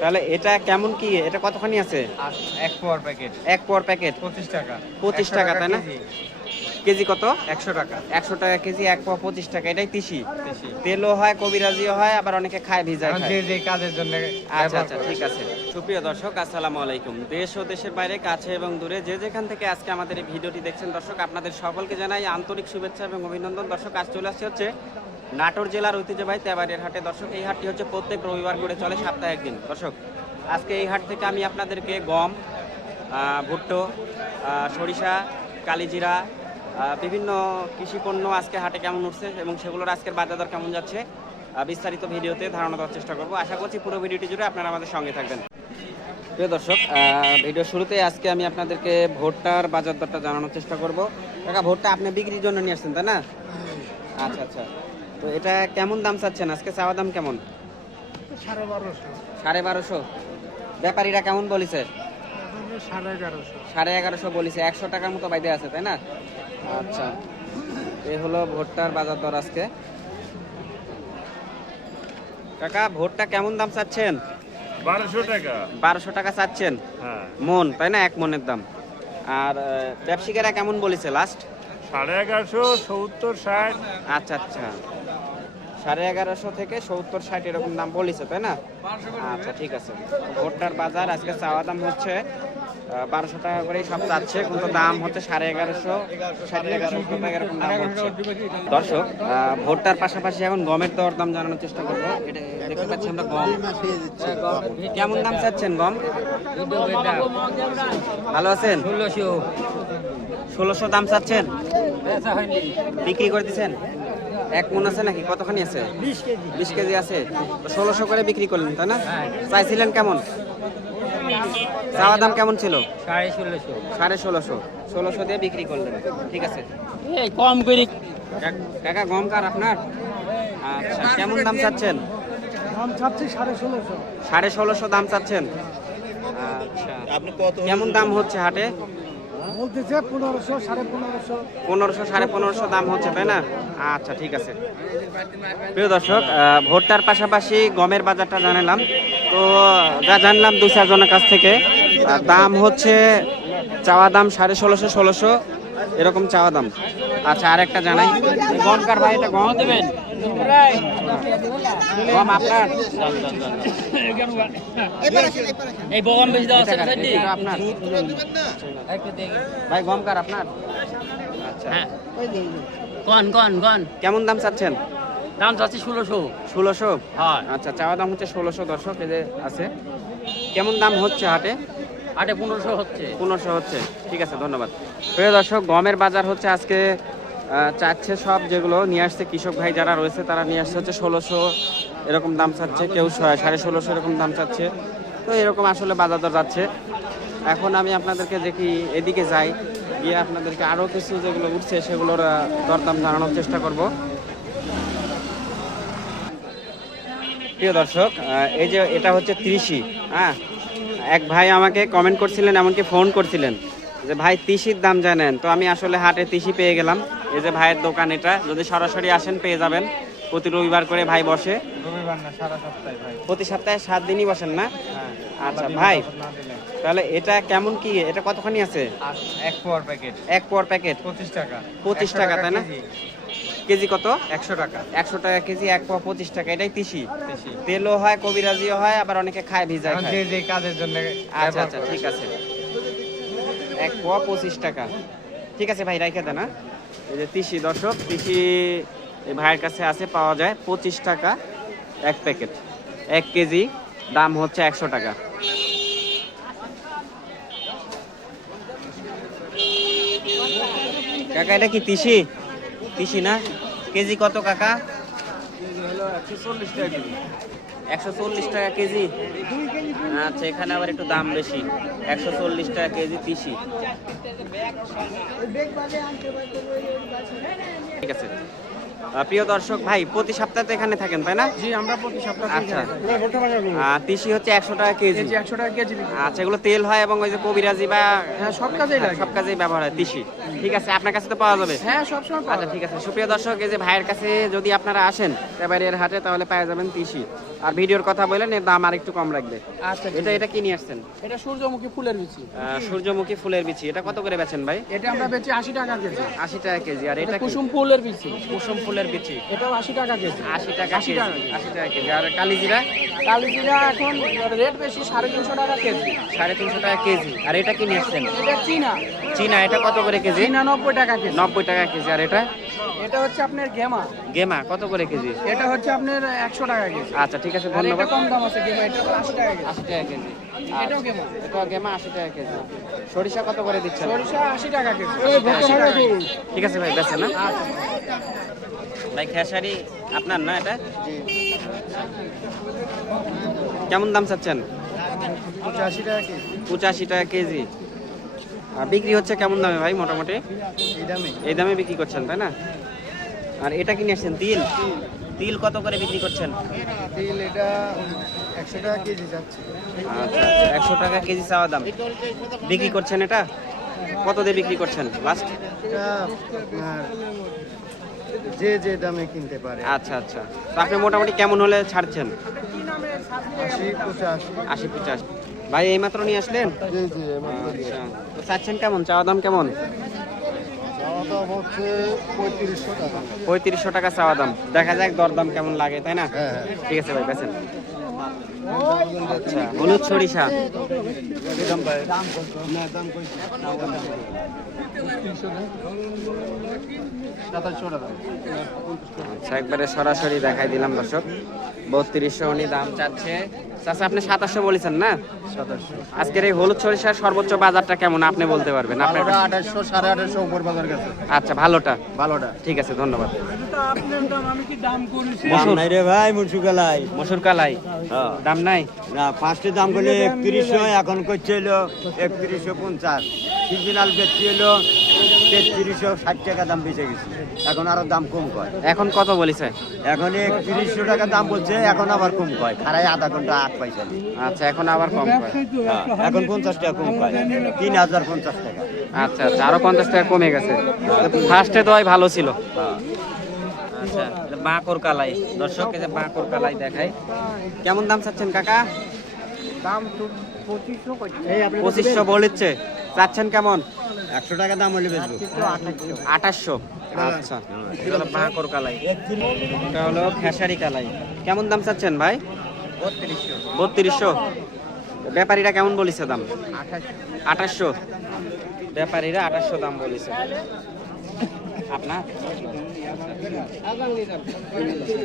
তাহলে এটা কেমন কি? এটা কতখানি আছে? এক পোয়ার প্যাকেট। এক পর প্যাকেট? পঁচিশ টাকা। 25 টাকা, তাই না? কেজি। কত? একশো টাকা। একশো টাকা কেজি এক পর পঁচিশ টাকা। এটাই তিসি। তেলও হয় কবিরাজিও হয় আবার অনেকে খায় যে যে কাজের জন্য আচ্ছা আচ্ছা ঠিক আছে। সুপ্রিয় দর্শক আসসালামু আলাইকুম। দেশ ও দেশের বাইরে কাছে এবং দূরে যে যেখান থেকে আজকে আমাদের এই ভিডিওটি দেখছেন দর্শক আপনাদের সকলকে জানাই আন্তরিক শুভেচ্ছা এবং অভিনন্দন। দর্শক আজ চলে আসছে হচ্ছে নাটোর জেলার ঐতিহ্যবাহী তেবাড়ির হাটে। দর্শক এই হাটটি হচ্ছে প্রত্যেক রবিবার করে চলে সপ্তাহে একদিন। দর্শক আজকে এই হাট থেকে আমি আপনাদেরকে গম ভুট্টো সরিষা কালিজিরা বিভিন্ন কৃষি পণ্য আজকে হাটে কেমন উঠছে এবং সেগুলোর আজকের বাজার দর কেমন যাচ্ছে বিস্তারিত ভিডিওতে ধারণা দেওয়ার চেষ্টা করব। আশা করছি পুরো ভিডিওটি জুড়ে আপনারা আমাদের সঙ্গে থাকবেন। প্রিয় দর্শক ভিডিও শুরুতে আজকে আমি আপনাদেরকে ভোটটার বাজার দরটা জানানোর চেষ্টা করব। কাকা ভোটটা আপনি বিক্রির জন্য নিয়ে আসছেন তাই না? আচ্ছা আচ্ছা। তো এটা কেমন দাম চাচ্ছেন? আজকে চাওয়া দাম কেমন? সাড়ে বারোশো। ব্যাপারীরা কেমন বলিছে? সাড়ে এগারোশো। বলিছে। একশো টাকার মতো বাইরে আছে তাই না? আচ্ছা। এই হলো ভোটটার বাজার দর আজকে। কাকা ভোটটা কেমন দাম চাচ্ছেন? বারোশো টাকা। বারোশো টাকা চাচ্ছেন? হ্যাঁ। মন তাই না? এক মনের দাম। আর ব্যবসায়ীরা কেমন বলেছে? লাস্ট সাড়ে এগারোশো সত্তর ষাট। আচ্ছা আচ্ছা। সাড়ে এগারোশো থেকে সত্তর ষাট এরকম দাম বলেছে তাই না? আচ্ছা ঠিক আছে। ভোটটার বাজার আজকে চাওয়া দাম হচ্ছে বারোশো টাকা করেই সব চাচ্ছে কিন্তু দাম হচ্ছে সাড়ে এগারোশো টাকা সত্তর টাকা এরকম দাম হচ্ছে। দর্শক ভোটটার পাশাপাশি এখন গমের দর দাম জানানোর চেষ্টা করব। এটা দেখতে পাচ্ছি আমরা গম। কেমন দাম চাচ্ছেন গম? ভালো আছেন? ষোলোশো। দাম চাচ্ছেন? বিক্রি করে দিচ্ছেন? এক মন আছে নাকি? কতখানি আছে? বিশ কেজি। বিশ কেজি আছে। ষোলোশো করে বিক্রি করলেন তাই না? চাইছিলেন কেমন? চাওয়া দাম কেমন ছিল? সাড়ে ষোলোশো। সাড়ে ষোলোশো। ষোলোশো দিয়ে বিক্রি করলেন। ঠিক আছে। এই কম করে। কাক- কাকা গম কার আপনার? আচ্ছা কেমন দাম চাচ্ছেন? দাম চাচ্ছি সাড়ে ষোলোশো। সাড়ে ষোলোশো দাম চাচ্ছেন? আচ্ছা। কেমন দাম হচ্ছে হাটে? বলতেছে পনেরোশো, সাড়ে পনেরোশো। পনেরোশো, সাড়ে পনেরোশো দাম হচ্ছে, তাই না? আচ্ছা ঠিক আছে। প্রিয় দর্শক ভোটটার পাশাপাশি গমের বাজারটা জানালাম। তো, যা জানলাম দু চারজনের কাছ থেকে দাম হচ্ছে, চাওয়া দাম সাড়ে ষোলোশো ষোলোশো, এরকম চাওয়া দাম। আচ্ছা আর একটা জানাই। গম কার ভাই এটা গম দেবেন? গম আপনার? এই বগম বেশি দেওয়া এটা আপনার? ভাই গম কার আপনার? আচ্ছা। হ্যাঁ। কন কন কন কেমন দাম চাচ্ছেন? দাম চাচ্ছি ষোলোশো। ষোলোশো? হয়। আচ্ছা চাওয়া দাম হচ্ছে ষোলোশো দর্শক এই আছে। কেমন দাম হচ্ছে হাটে? আটে পনেরোশো হচ্ছে। পনেরোশো হচ্ছে। ঠিক আছে ধন্যবাদ। প্রিয় দর্শক গমের বাজার হচ্ছে আজকে চাচ্ছে সব যেগুলো নিয়ে আসছে কৃষক ভাই যারা রয়েছে তারা নিয়ে আসছে হচ্ছে ষোলোশো এরকম দাম চাচ্ছে, কেউ সাড়ে ষোলোশো এরকম দাম চাচ্ছে। তো এরকম আসলে বাজার দর যাচ্ছে। এখন আমি আপনাদেরকে দেখি এদিকে যাই, গিয়ে আপনাদেরকে আরও কিছু যেগুলো উঠছে সেগুলোর দরদাম জানানোর চেষ্টা করব। প্রিয় দর্শক এই যে এটা হচ্ছে ত্রিশি হ্যাঁ? এক ভাই আমাকে কমেন্ট করছিলেন, এমনকি ফোন করছিলেন যে, ভাই, তিসির দাম জানেন। তো আমি আসলে হাটে তিসি পেয়ে গেলাম। এই যে ভাইয়ের দোকান এটা যদি সরাসরি আসেন পেয়ে যাবেন। প্রতি রবিবার করে ভাই বসে। প্রতি সপ্তাহে সাত দিনই বসেন না? হ্যাঁ আচ্ছা ভাই তাহলে এটা কেমন কি? এটা কতখানি আছে? এক পোয়ার প্যাকেট। এক প্যাকেট? পঁচিশ টাকা। 25 টাকা, তাই না? কেজি। কত? একশো টাকা। একশো টাকা কেজি এক পর পঁচিশ টাকা এটাই তিসি। তেলও হয় কবিরাজিও হয় আবার অনেকে খায় ভিজায় খায়। যে যে কাজের জন্য আচ্ছা আচ্ছা ঠিক আছে। এক পোয়া পঁচিশ টাকা। ঠিক আছে ভাই রাইখে দেন হ্যাঁ? এই যে তিসি, দর্শক, তিসি ভাইয়ের কাছে আছে, পাওয়া যায় পঁচিশ টাকা এক প্যাকেট। এক কেজি দাম হচ্ছে একশো টাকা। কাকা, এটা কি তিসি? তিসি না? কেজি কত, কাকা? একশো চল্লিশ টাকা কেজি। আচ্ছা এখানে আবার একটু দাম বেশি। একশো চল্লিশ টাকা কেজি তিসি। ঠিক আছে। প্রিয় দর্শক ভাই প্রতি সপ্তাহে তো এখানে থাকেন তাই না? জি আমরা প্রতি সপ্তাহে আচ্ছা। তিসি হচ্ছে একশো টাকা কেজি। একশো টাকা কেজি আচ্ছা এগুলো তেল হয় এবং ওই যে কবিরাজি বা হ্যাঁ সব কাজেই লাগে। সব কাজেই ব্যবহার হয় তিসি। ঠিক আছে আপনার কাছে তো পাওয়া যাবে? হ্যাঁ সবসময় পাওয়া আচ্ছা ঠিক আছে। সুপ্রিয় দর্শক এই যে ভাইয়ের কাছে যদি আপনারা আসেন তেবাড়িয়ার হাটে তাহলে পেয়ে যাবেন তিসি। আর ভিডিওর কথা বললেন এর দাম আর একটু কম রাখবে আচ্ছা এটা এটা কি নিয়ে আসছেন? এটা সূর্যমুখী ফুলের বিচি। সূর্যমুখী ফুলের বিচি। এটা কত করে বেচেন ভাই? এটা আমরা বেচি আশি টাকা কেজি। আশি টাকা কেজি। আর এটা কুসুম ফুলের বিচি। কুসুম ফুলের বিচি। এটাও আশি টাকা কেজি। আশি টাকা আশি টাকা। আশি টাকা কেজি। আর কালিজিরা? কালিজিরা এখন রেট বেশি সাড়ে তিনশো টাকা কেজি। সাড়ে তিনশো টাকা কেজি। আর এটা কি নিয়ে আসছেন এটা চীনা। চীনা এটা কত করে কেজি? চীনা নব্বই টাকা কেজি। নব্বই টাকা কেজি। আর এটা? এটা হচ্ছে আপনার গেমা। গেমা কত করে কেজি? এটা হচ্ছে আপনার একশো টাকা কেজি। আচ্ছা ঠিক আছে ধন্যবাদ। কম দাম আছে গেমা এটা আশি টাকা কেজি। আশি টাকা কেজি। এটাও গেমা। এটা গেমা আশি টাকা কেজি। সরিষা কত করে দিচ্ছেন? সরিষা আশি টাকা কেজি। ঠিক আছে ভাই বেছে না আচ্ছা ভাই খেসারি আপনার না এটা? কেমন দাম চাচ্ছেন? পঁচাশি টাকা কেজি। পঁচাশি টাকা কেজি। আর বিক্রি হচ্ছে কেমন দামে ভাই মোটামুটি? এই দামে। এই দামে বিক্রি করছেন তাই না? আর এটা কি নিয়ে আসছেন তিল? তিল কত করে বিক্রি করছেন? তেল এটা একশো টাকা কেজি যাচ্ছে। আচ্ছা একশো টাকা কেজি চাওয়া দাম। বিক্রি করছেন এটা? কত দিয়ে বিক্রি করছেন? লাস্ট যে যে দামে কিনতে পারে। আচ্ছা আচ্ছা। তো আপনি মোটামুটি কেমন হলে ছাড়ছেন? আশি পঁচাশি। ভাই এইমাত্র নিয়ে আসলেন? আচ্ছা। চাচ্ছেন কেমন? চাওয়া দাম কেমন? পঁয়ত্রিশশো টাকা। চাওয়া দাম। দেখা যাক দরদাম কেমন লাগে তাই না? হ্যাঁ হ্যাঁ। ঠিক আছে ভাই বেছেন আচ্ছা। হলুদ সরিষা। টাকা আচ্ছা একবারে সরাসরি দেখাই দিলাম দর্শক। বত্রিশশো উনি দাম চাচ্ছে। চাচা আপনি সাতাশশো বলেছেন না? আজকের এই হলুদ সরিষার সর্বোচ্চ বাজারটা কেমন আপনি বলতে পারবেন? আপনার আঠাশশো সাড়ে আঠাশশো উপর বাজার গেছে। আচ্ছা ভালোটা। ভালোটা। ঠিক আছে ধন্যবাদ। দাম নাই রে ভাই মুন্সুকালাই মসুর কালাই। দাম নাই? না ফার্স্টে দাম করলে একত্রিশশো এখন করছে হলো একত্রিশশো পঞ্চাশ। সিজনাল বেচছি হলো তেত্রিশশো ষাট টাকা দাম বেঁচে গেছে। এখন আরও দাম কম কয়। এখন কত বলেছে? এখন একত্রিশশো টাকা দাম বলছে এখন আবার কম কয়। খারাই আধা ঘণ্টা আট পয়সা আচ্ছা এখন আবার কম করে হ্যাঁ, এখন পঞ্চাশ টাকা কম কয়। তিন হাজার পঞ্চাশ টাকা। আচ্ছা আচ্ছা আরও পঞ্চাশ টাকা কমে গেছে। ফার্স্টে দোয়াই ভালো ছিল। আচ্ছা বাঁকর কালাই। দর্শক এই যে বাঁকর কালাই দেখাই। কেমন দাম চাচ্ছেন কাকা? দাম তো পঁচিশশো পঁচিশশো বলেছে। চাচ্ছেন কেমন? একশো টাকা দাম হলে বেচবো। আঠাশশো। আচ্ছা। এটা হলো বাঁকর কালাই। এটা হলো খেসারি কালাই। কেমন দাম চাচ্ছেন ভাই? বত্রিশশো। ব্যাপারীরা কেমন বলেছে দাম? আঠাশশো। ব্যাপারীরা আঠাশশো দাম বলেছে। আপনার?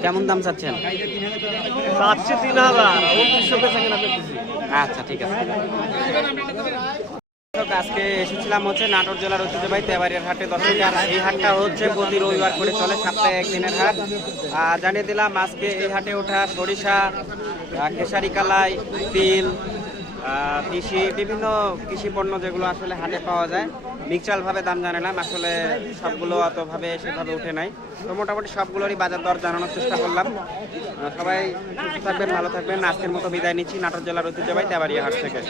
কেমন দাম চাচ্ছেন? তিন হাজার। আচ্ছা ঠিক আছে। আজকে এসেছিলাম হচ্ছে নাটোর জেলার ঐতিহ্যবাহী তেবাড়িয়ার হাটে। দর্শক, আর এই হাটটা হচ্ছে প্রতি রবিবার করে চলে, সপ্তাহে একদিনের হাট। আর জানিয়ে দিলাম, আজকে এই হাটে ওঠা সরিষা খেসারি, কালাই, তিল কৃষি বিভিন্ন কৃষি পণ্য যেগুলো আসলে হাটে পাওয়া যায়, মিকচালভাবে দাম জানালাম, আসলে সবগুলো অতভাবে সেভাবে উঠে নাই। তো মোটামুটি সবগুলোরই বাজার দর জানানোর চেষ্টা করলাম। সবাই সুস্থ থাকবেন, ভালো থাকবেন। আজকের মতো বিদায় নিচ্ছি নাটোর জেলার ঐতিহ্যবাহী তেবাড়িয়া হাট থেকে।